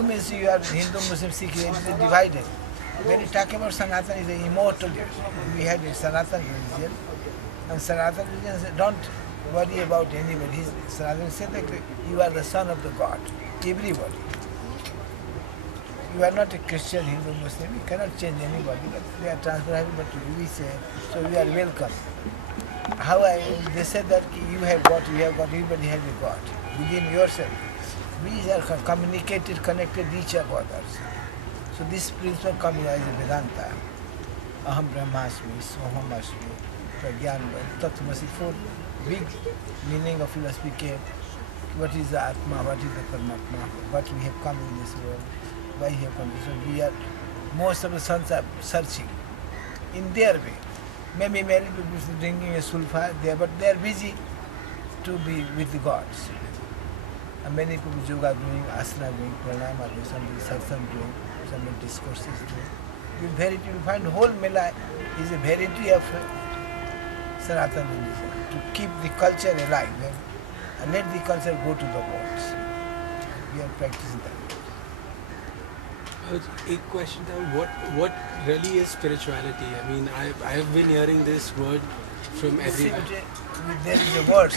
Hindu means you are Hindu, Muslim, Sikh, it is divided. When you talk about Sanatan, it is immortal religion. We had a Sanatan religion, and Sanatan religion don't worry about anybody. Sanatan said that you are the son of the God, everybody. You are not a Christian, Hindu, Muslim, you cannot change anybody, but they are transferable, but we say, so you are welcome. They said that you have got, everybody has a God within yourself. We are communicated, connected each of others. So this principle comes as a Vedanta. Aham Brahmasmi, Soham Asmi, Pragyan, Tattvamasi. Four big meaning of philosophy came. What is the Atma, what is the Paramatma, what we have come in this world, why we have come. So we are, most of the sons are searching in their way. Maybe many people drinking a sulfa there, but they are busy to be with the gods. And many people yoga doing, asana doing, pranayama doing, somebody satsang doing, somebody discourses doing. You will find the whole Mela is a variety of Sanatana religion to keep the culture alive and let the culture go to the world. We are practicing that. A question now, what really is spirituality? I mean, I've been hearing this word from everyone. There is a word.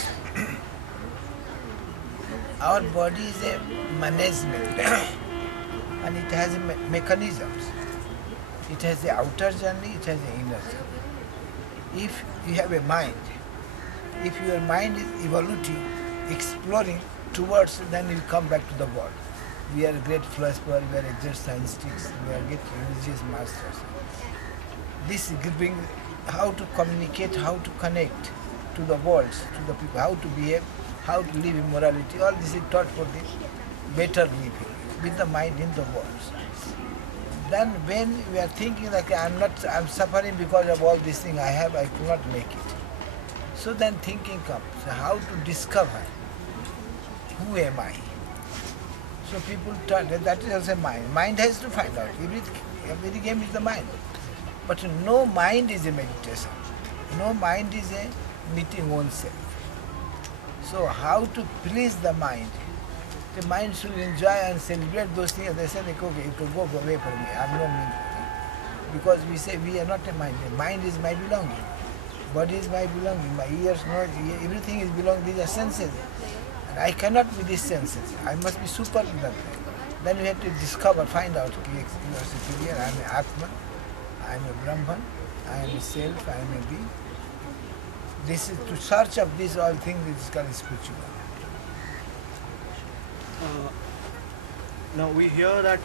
Our body is a management and it has mechanisms. It has the outer journey, it has the inner journey. If you have a mind, if your mind is evoluting, exploring towards, then you come back to the world. We are great philosophers, we are great scientists, we are great religious masters. This is giving how to communicate, how to connect to the world, to the people, how to behave, how to live in morality. All this is taught for the better living with the mind in the world. Then when we are thinking like I'm suffering because of all these things I could not make it. So then thinking comes, how to discover who am I? So people turn, that is also mind. Mind has to find out. Every game is the mind. But no mind is a meditation. No mind is a meeting oneself. So how to please the mind? The mind should enjoy and celebrate those things. They say, okay, you can go away from me. I have no meaning. Because we say we are not a mind. The mind is my belonging. Body is my belonging. My ears, nose, everything is belonging. These are senses. And I cannot be these senses. I must be super to them. Then we have to discover, find out, you are superior, I am an Atma, I am a Brahman, I am a self, I am a being. This is to search of these all things is called spiritual. Now we hear that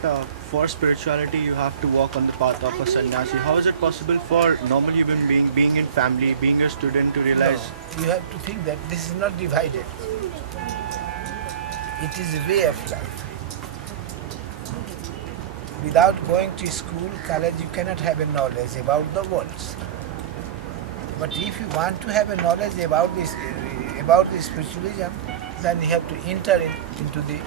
for spirituality you have to walk on the path of a sannyasi. How is it possible for normal human being in family, being a student to realize? No, you have to think that this is not divided. It is a way of life. Without going to school, college, you cannot have a knowledge about the world. But if you want to have a knowledge about this spiritualism, then you have to enter into the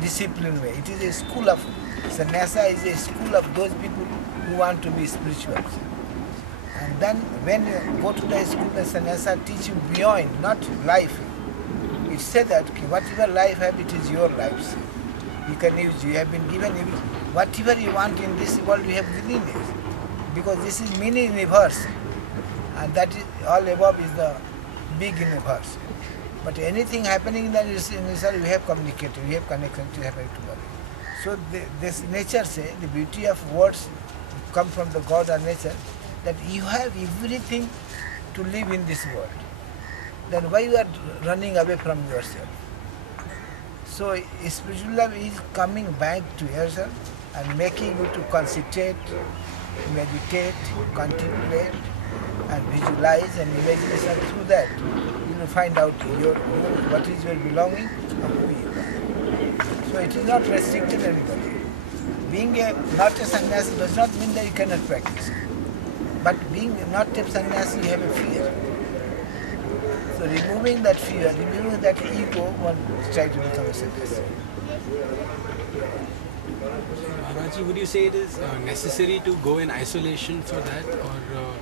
discipline way. It is a school of sannyasa is a school of those people who want to be spiritual. And then when you go to the school, the sannyasa teach you beyond, not life. It said that whatever life have, it is your life. You can use. You have been given whatever you want in this world. You have within it, because this is mini universe, and that is all above is the big universe. But anything happening in the universe, we have communicated, we have connection to happen to body. So this nature say, the beauty of words come from the God or nature, that you have everything to live in this world. Then why you are running away from yourself? So spiritual love is coming back to yourself and making you to concentrate, meditate, contemplate, and visualize and imagination. Through that you will find out what is your belonging and who you are. So it is not restricted to everybody. Being not a sannyasi does not mean that you cannot practice. But being not a sannyasi, you have a fear. So removing that fear, removing that ego, one tries to become a sannyasi. Maharaji, would you say it is necessary to go in isolation for that, or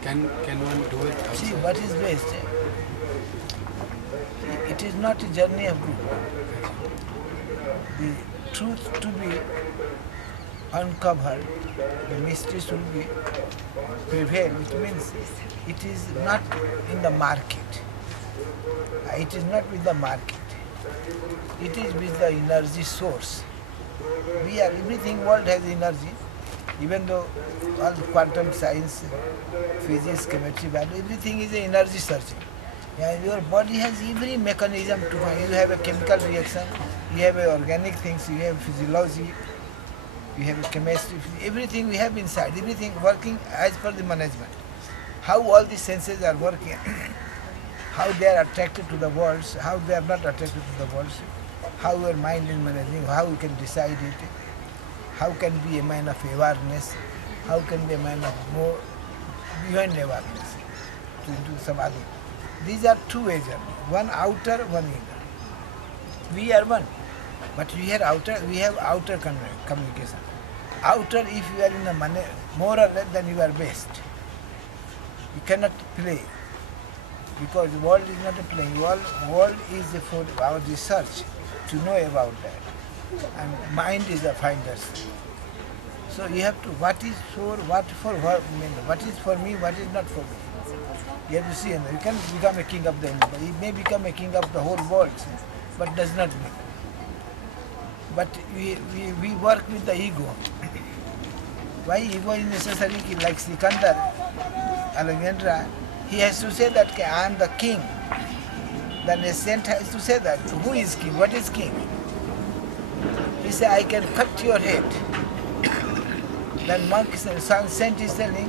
can one do it outside? See, what is best? It is not a journey of group. truth to be uncovered, the mystery should be prevail, which means it is not in the market. It is not with the market. It is with the energy source. Everything world has energy, even though all quantum science, physics, chemistry, biology, everything is energy searching. Yeah, your body has every mechanism to find. You have a chemical reaction, you have organic things, you have physiology, you have chemistry, everything we have inside, everything working as per the management. How all the senses are working, how they are attracted to the worlds, how they are not attracted to the worlds, how your mind is managing, how you can decide it, how can be a mind of awareness, how can be a mind of more beyond awareness to do some other. These are two agents, one outer, one inner. We are one, but we have outer communication. Outer, if you are in the money, more or less, then you are best. You cannot play, because the world is not a playing. World is for our research to know about that, and mind is the finders. So you have to, what is for me, what is not for me. You have to see, and you can become a king of the universe. You may become a king of the whole world, but does not mean. But we work with the ego. Why ego is necessary? Like Sikandar, Alexandra, he has to say that I am the king. The nascent has to say that. Who is king? What is king? He said, I can cut your head. Then monk saint is telling,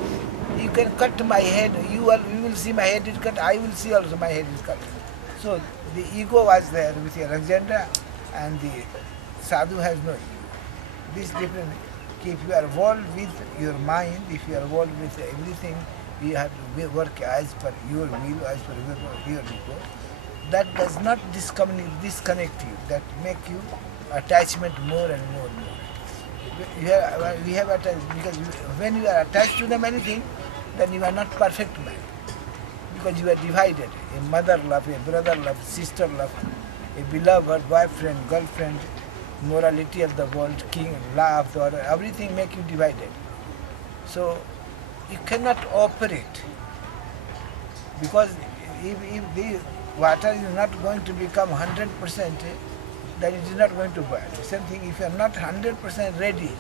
you can cut my head, you will see my head is cut, I will see also my head is cut. So the ego was there with Alexandra, and the sadhu has no ego. This different. If you are involved with your mind, if you are involved with everything, you have to work as per your will, as per your ego. That does not disconnect you, that make you attachment more and more and more. We have attached, because when you are attached to them anything, then you are not perfect man. Because you are divided. A mother love, a brother love, sister love, a beloved, boyfriend, girlfriend, morality of the world, king, law of the order, everything make you divided. So you cannot operate, because if the water is not going to become 100%, then it is not going to boil. Same thing, if you are not 100% ready,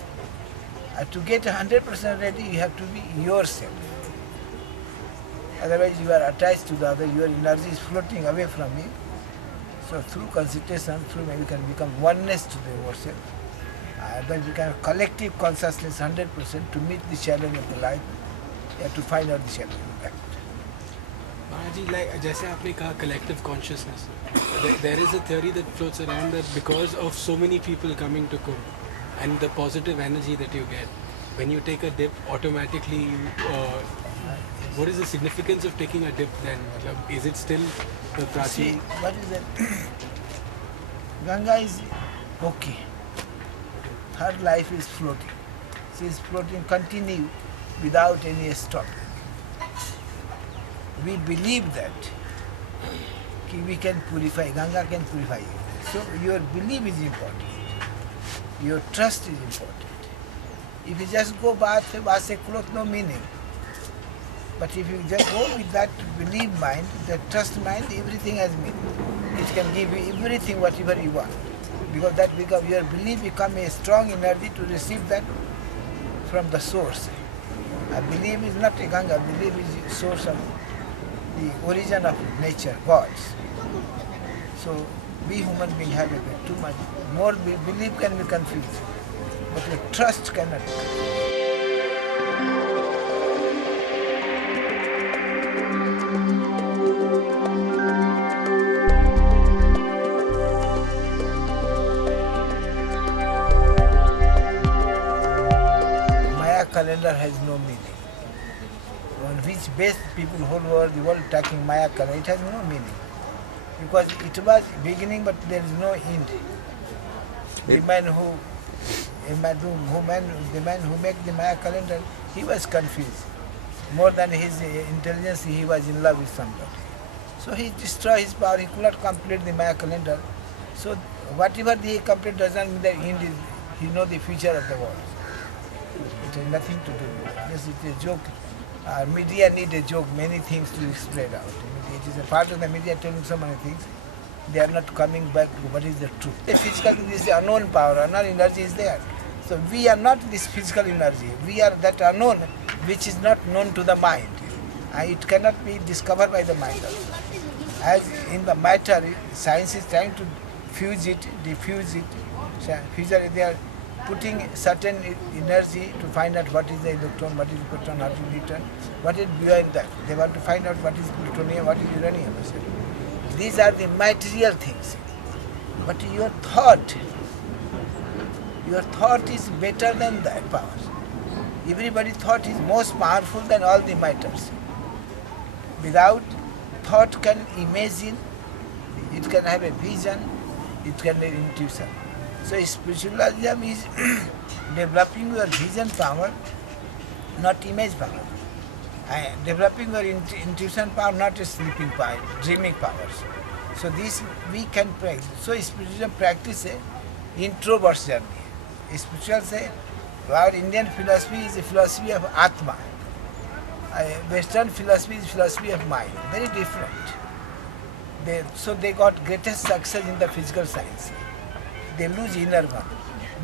to get 100% ready, you have to be yourself. Otherwise, you are attached to the other, your energy is floating away from you. So through concentration, you can become oneness to the yourself. Then become collective consciousness 100% to meet the challenge of the life. You have to find out the challenge of that. Maharaji, like जैसे आपने कहा collective consciousness, there is a theory that floats around that because of so many people coming to Kumbh and the positive energy that you get, when you take a dip, automatically what is the significance of taking a dip then? Is it still the Prachi? See, what is that? Ganga is okay. Her life is floating. She is floating continue without any stop. We believe that we can purify, Ganga can purify you. So your belief is important. Your trust is important. If you just go bath a cloth, no meaning. But if you just go with that belief mind, that trust mind, everything has meaning. It can give you everything, whatever you want. Because that becomes, your belief becomes a strong energy to receive that from the source. A belief is not a Ganga, belief is the source of the origin of nature, gods. So we human beings have a bit too much. More belief can be confused, but your trust cannot be confused. Calendar has no meaning. On which base people whole world, the world talking Maya calendar, it has no meaning. Because it was beginning but there is no end. The man who made the Maya calendar, he was confused. More than his intelligence, he was in love with somebody. So he destroyed his power, he could not complete the Maya calendar. So whatever the complaint does not mean that he know the future of the world. It has nothing to do with it. Just it's a joke. Media need a joke, many things to spread out. It is a part of the media telling so many things. They are not coming back to what is the truth. The physical is the unknown power, unknown energy is there. So we are not this physical energy. We are that unknown which is not known to the mind. And it cannot be discovered by the mind also. As in the matter, science is trying to fuse it, diffuse it. They are putting certain energy to find out what is the electron, what is proton, what is neutron, what is beyond that. They want to find out what is plutonium, what is uranium. These are the material things. But your thought is better than that power. Everybody's thought is most powerful than all the matters. Without thought can imagine, it can have a vision, it can have intuition. So spiritualism is developing your vision power, not image power. And developing your intuition power, not a sleeping power, dreaming powers. So this we can practice. So spiritualism practice a introvert journey. Spiritual say our Indian philosophy is a philosophy of Atma. Western philosophy is philosophy of mind. Very different. So they got greatest success in the physical science. They lose inner one.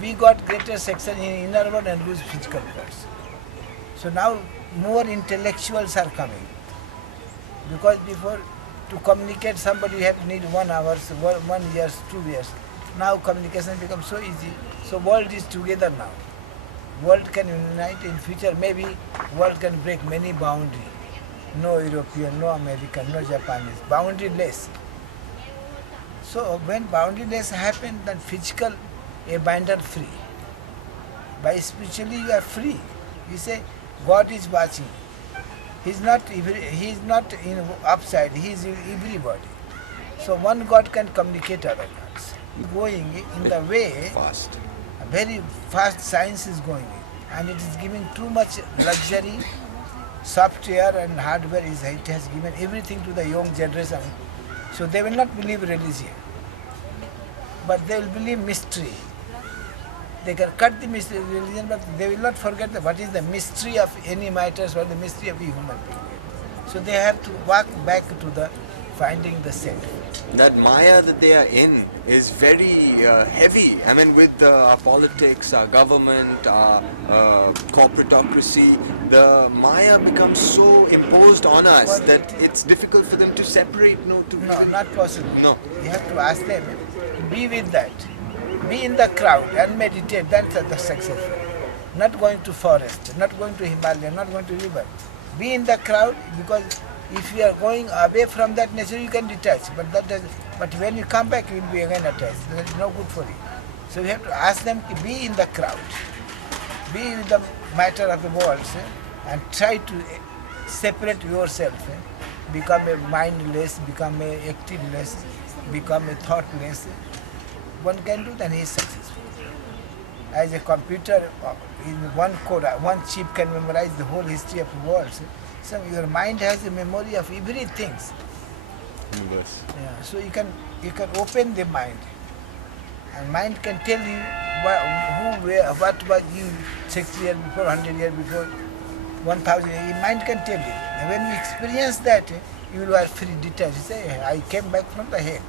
We got greater success in inner one and lose physical parts. So now more intellectuals are coming. Because before to communicate somebody you have need 1 hour, 1 year, 2 years. Now communication becomes so easy. So world is together now. World can unite in future. Maybe world can break many boundaries. No European, no American, no Japanese. Boundaryless. So when boundaryless happen, then physical abandon free. By spiritually you are free. You say God is watching. He is not in upside. He is in everybody. So one God can communicate other gods. Going in the way Fast. very fast science is going and it is giving too much luxury, software and hardware it has given everything to the young generation. So they will not believe religion, but they will believe mystery. They can cut the mystery religion, but they will not forget what is the mystery of any matters or the mystery of a human being. So they have to walk back to the finding the self. That Maya that they are in is very heavy. I mean, with politics, our government, corporatocracy, the Maya becomes so imposed on us that it's difficult for them to separate. No, not possible. No. You have to ask them, be with that. Be in the crowd and meditate, that's the success. Not going to forest, not going to Himalaya, not going to river. Be in the crowd, because if you are going away from that nature, you can detach. But when you come back, you will be again attached. That is no good for you. So we have to ask them to be in the crowd. Be in the matter of the world and try to separate yourself. Become a mindless, become a activeless, become a thoughtless. One can do, then he is successful. As a computer, in one code, one chip can memorize the whole history of the world. So your mind has a memory of everything. Yes. Yeah, so you can open the mind, and mind can tell you what was you 60 years before, 100 years before, 1,000 years. Mind can tell you. And when you experience that, you will be free, detached. You say, I came back from the hell.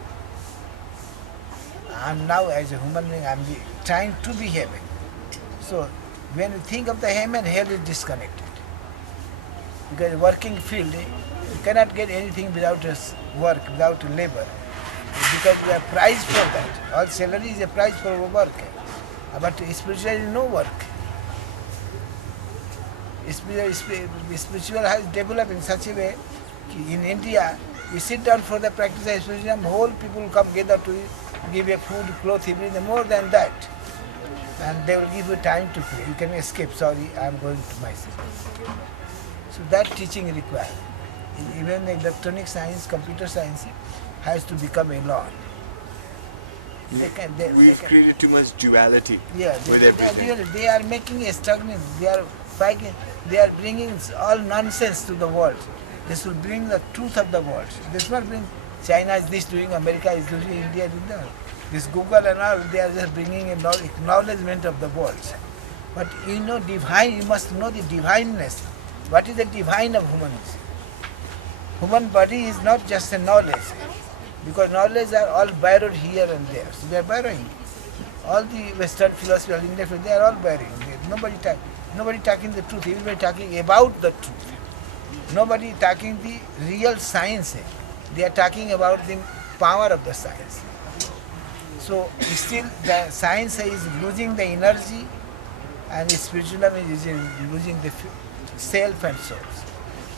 I'm now as a human being, I'm trying to be heaven. So when you think of the heaven, hell is disconnected. Because working field, you cannot get anything without work, without labor. Because we are priced for that. All salary is a price for work. But spiritual is no work. Spiritual has developed in such a way, in India, you sit down for the practice of spiritualism, whole people come gather to you, give you food, clothes, everything, more than that. And they will give you time to pray. You can escape, sorry, I am going to myself. So that teaching required. Even electronic science, computer science has to become a law. We've created too much duality with everything. They are making a stagnant. They are fighting. They are bringing all nonsense to the world. This will bring the truth of the world. This will not bring China is this doing, America is doing, India is doing that. This Google and all, they are just bringing a acknowledgement of the world. But divine, you must know the divineness. What is the divine of humans? Human body is not just a knowledge, because knowledge are all borrowed here and there. So they are borrowing. All the Western philosophy, all Indian philosophy, they are all borrowing. Nobody talking the truth. Everybody talking about the truth. Nobody talking the real science. They are talking about the power of the science. So still the science is losing the energy, and spiritualism is losing the self and souls.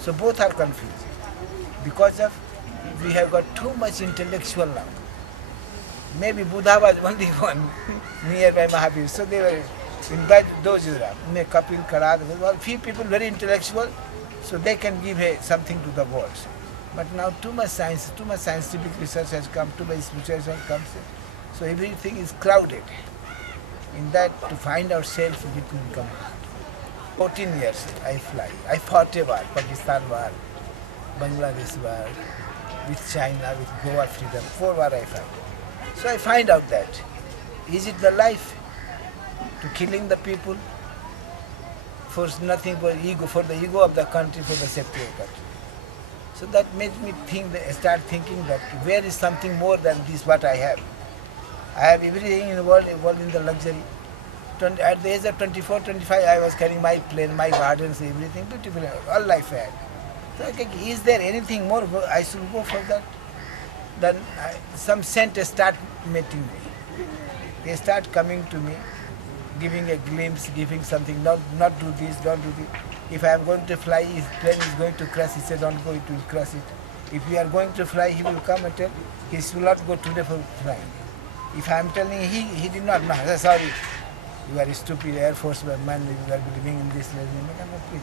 So both are confusing. Because of we have got too much intellectual now. Maybe Buddha was only one nearby Mahavir. So they were invite those Kapil, Karad, well, few people very intellectual, so they can give something to the world. But now too much science, too much scientific research has come, too much spiritualism comes. So everything is crowded. In that, to find ourselves, it will become hard. 14 years I fly. I fought a war, Pakistan war, Bangladesh war, with China, with Goa freedom. 4 war I fought. So I find out that, is it the life to killing the people for nothing but ego, for the ego of the country, for the safety of the country. So that made me start thinking that where is something more than this what I have. I have everything in the world involved in the luxury. At the age of 24, 25, I was carrying my plane, my gardens, everything, beautiful, all life I had. So I think, is there anything more I should go for that? Then some scent start meeting me. They start coming to me, giving a glimpse, giving something, not do this, don't do this. If I am going to fly, his plane is going to crash, he said, don't go, it will crash it. If we are going to fly, he will come and tell, he will not go today for flying. If I am telling he did not know, sorry, you are a stupid Air Force man, you are living in this place. Please.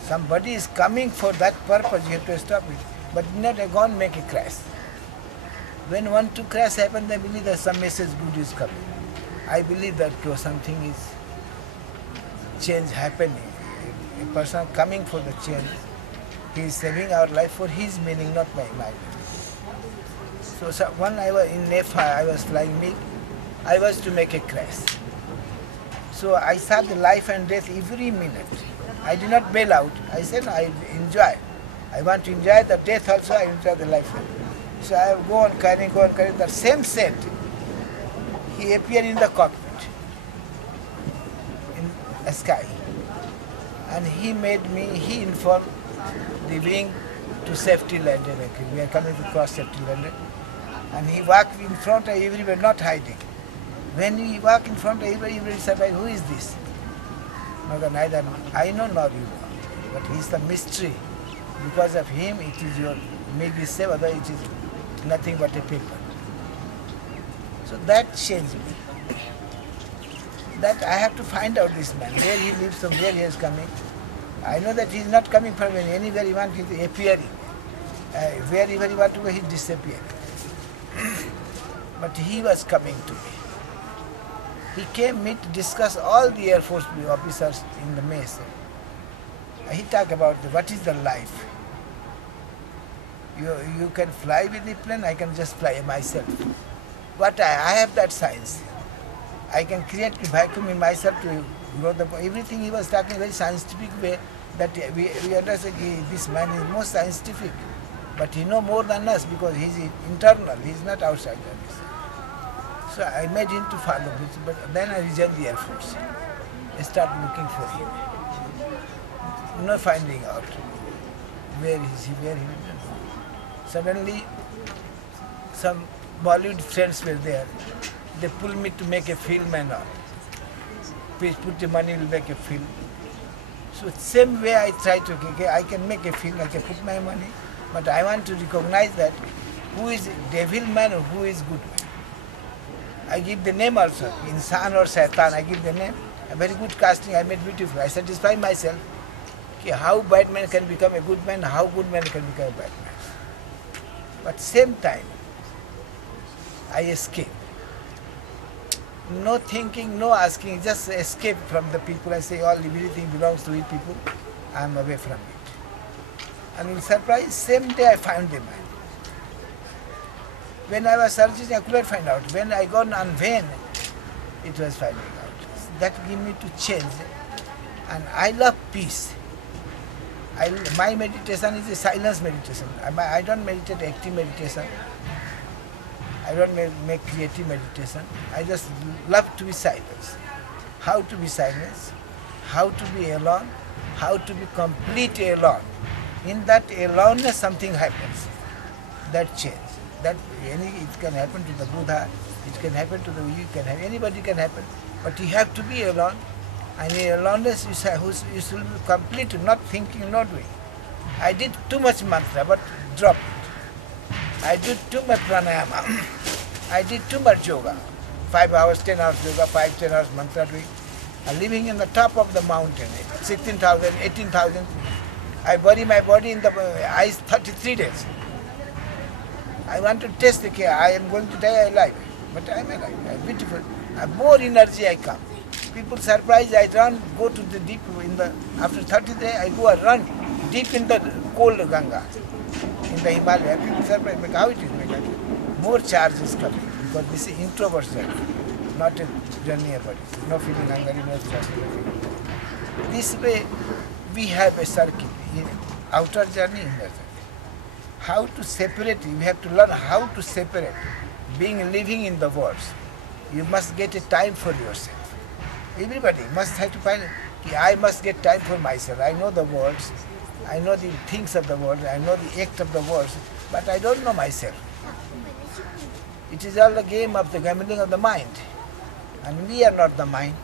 Somebody is coming for that purpose, you have to stop it. But not go and make a crash. When one to crash happens, I believe that some message good is coming. I believe that something is change happening. A person coming for the change, he is saving our life for his meaning, not my mind. So when I was in Nepal, I was flying MiG, I was to make a crash. So I saw the life and death every minute. I did not bail out. I said I enjoy. I want to enjoy the death also, I enjoy the life. So I go on carrying. The same set, he appeared in the cockpit, in the sky. And he informed the wing to safety landed. We are coming to cross safety landed. And he walked in front of everybody, not hiding. When he walked in front of everybody said, who is this? Neither I know nor you know. But he is the mystery. Because of him, it is your MiG is safe, otherwise it is nothing but a paper. So that changed me. That I have to find out this man, where he lives and where he is coming. I know that he is not coming from anywhere he wants, he is appearing. Wherever he wants to go, he is disappearing. But he was coming to me. He came to discuss all the Air Force officers in the mess. He talked about what is the life. You can fly with the plane, I can just fly myself. But I have that science. I can create a vacuum in myself to grow everything he was talking in a very scientific way, that we understand this man is most scientific. But he knows more than us because he is internal, he is not outside. So I made him to follow this, but then I resigned the Air Force. I started looking for him. Not finding out where is he, where he is. Suddenly, some Bollywood friends were there. They pulled me to make a film and all. Please put the money, we'll make a film. So same way I try to, I can make a film, I can put my money, but I want to recognize that who is devil man or who is good man. I give the name also, Insan or Satan, I give the name. A very good casting I made beautiful. I satisfy myself how bad man can become a good man, how good man can become a bad man. But same time, I escape. No thinking, no asking, just escape from the people. I say everything belongs to we people, I am away from it. And in surprise, same day I found the man. When I was searching, I couldn't find out. When I got on vein, it was finding out. That gave me to change. And I love peace. My meditation is a silence meditation. I don't meditate active meditation. I don't make creative meditation. I just love to be silent. How to be silent, how to be alone, how to be completely alone. In that aloneness, something happens. That change. It can happen to the Buddha, it can happen to anybody can happen. But you have to be alone. And in aloneness, you should be complete, not thinking, not doing. I did too much mantra, but dropped it. I did too much pranayama. I did too much yoga. 5 hours, 10 hours yoga, 5, 10 hours mantra doing. And living in the top of the mountain, 16,000, 18,000. I bury my body in the ice 33 days. I want to test the care. I am going to die alive. But I am alive. I am beautiful. I have more energy I come. People surprised, I run, go to the deep after 30 days, I go and run deep in the cold Ganga, in the Himalaya. People surprised, like, how it is? Like, more charge is coming, because this is introvert journey, not a journey of body. No feeling hungry, no stress, no feeling. This way, we have a circuit, outer journey, inner journey. How to separate, you have to learn how to separate, living in the world. You must get a time for yourself. Everybody must have to find, I must get time for myself. I know the words, I know the things of the world, I know the act of the words, but I don't know myself. It is all the game of the gambling of the mind. And we are not the mind.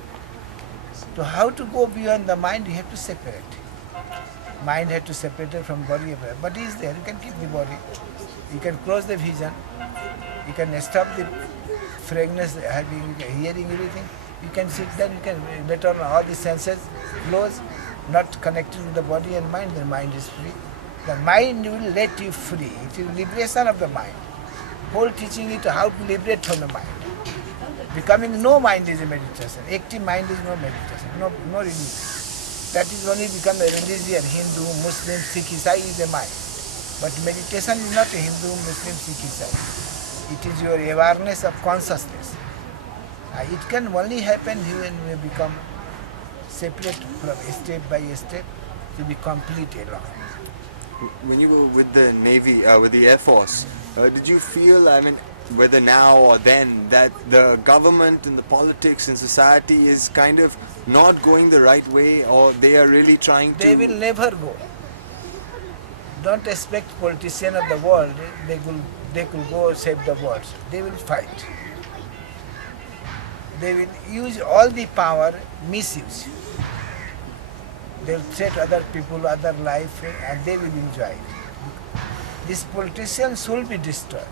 So how to go beyond the mind, you have to separate. Mind has to separate it from body. Body is there, you can keep the body. You can close the vision. You can stop the fragrance, hearing everything. You can sit there, you can let on all the senses close, not connected with the body and mind, the mind is free. The mind will let you free. It is liberation of the mind. Whole teaching is how to liberate from the mind. Becoming no mind is a meditation. Active mind is no meditation, no religion. That is only become a religion, Hindu, Muslim, Sikh, Isai is a mind. But meditation is not a Hindu, Muslim, Sikh, Isai. It is your awareness of consciousness. It can only happen when we become separate from step by step to be complete alone. When you were with the Navy, with the Air Force, did you feel, whether now or then, that the government and the politics and society is kind of not going the right way, or they are really trying to... They will never go. Don't expect politicians of the world, they could go save the world. They will fight. They will use all the power, misuse. They will threat other people, other life, and they will enjoy it. These politicians should be destroyed.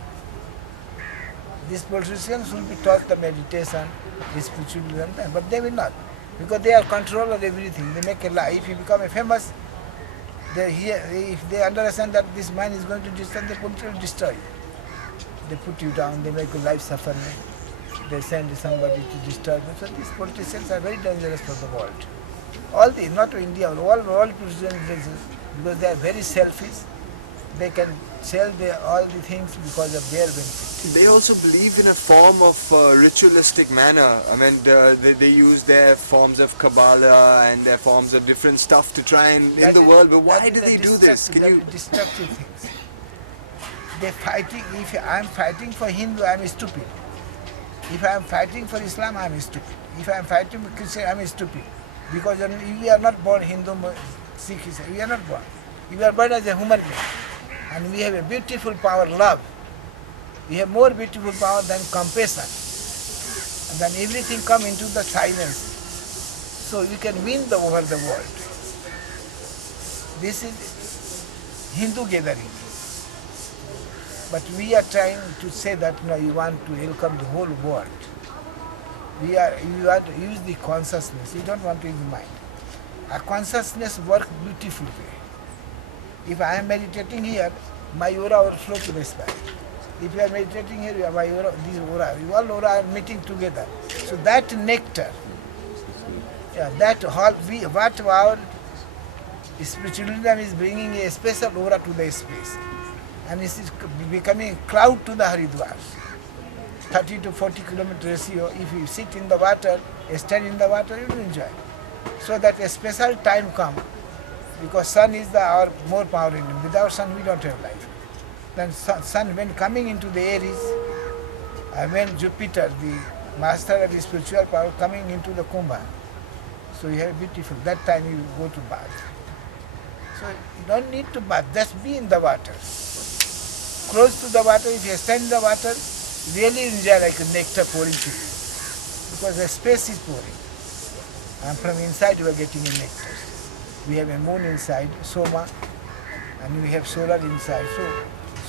These politicians should be taught the meditation, the spiritualism, but they will not. Because they are control of everything. They make a lie. If you become a famous, if they understand that this mind is going to destroy, they will destroy you. They put you down, they make your life suffering. They send somebody to disturb you. So these politicians are very dangerous for the world. Not India, all politicians, because they are very selfish. They can sell all the things because of their benefit. They also believe in a form of ritualistic manner. They use their forms of Kabbalah and their forms of different stuff to try and in the world. But why do they do this? Destructive things. They're fighting. If I'm fighting for Hindu, I'm stupid. If I am fighting for Islam, I am stupid. If I am fighting for Christian, I am stupid. Because we are not born Hindu, Sikh, we are not born. We are born as a human being. And we have a beautiful power, love. We have more beautiful power than compassion. And then everything come into the silence. So we can win over the world. This is Hindu gathering. But we are trying to say that you want to welcome the whole world. You want to use the consciousness. You don't want to use the mind. A consciousness works beautifully. If I am meditating here, my aura will flow to the sky. If you are meditating here, my aura, this aura, all aura are meeting together. So that nectar, what our spiritualism is bringing a special aura to the space. and it is becoming a cloud to the Haridwar. 30 to 40 kilometer ratio. If you sit in the water, stand in the water, you will enjoy. So that a special time come, because sun is our more power in him. Without sun, we don't have life. Then sun, when coming into the Aries, when Jupiter, the master of the spiritual power, coming into the Kumbha, so you have beautiful. That time you go to bath. So you don't need to bath. Just be in the water. Close to the water. If you stand in the water, really enjoy like a nectar pouring to you, because the space is pouring. And from inside you are getting a nectar. We have a moon inside, Soma, and we have solar inside. So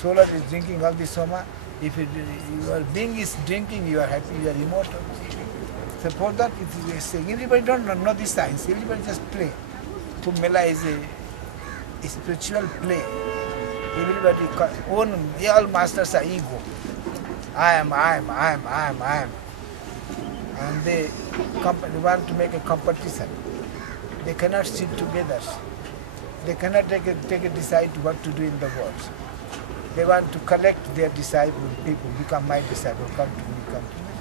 solar is drinking all the Soma. If your being is drinking, you are happy, you are immortal. So for that, it is saying, everybody don't know the science, everybody just play. Kumbh Mela is a spiritual play. Everybody, all masters are ego. I am. And they want to make a competition. They cannot sit together. They cannot decide what to do in the world. They want to collect their disciples, people, become my disciple, come to me, come to me.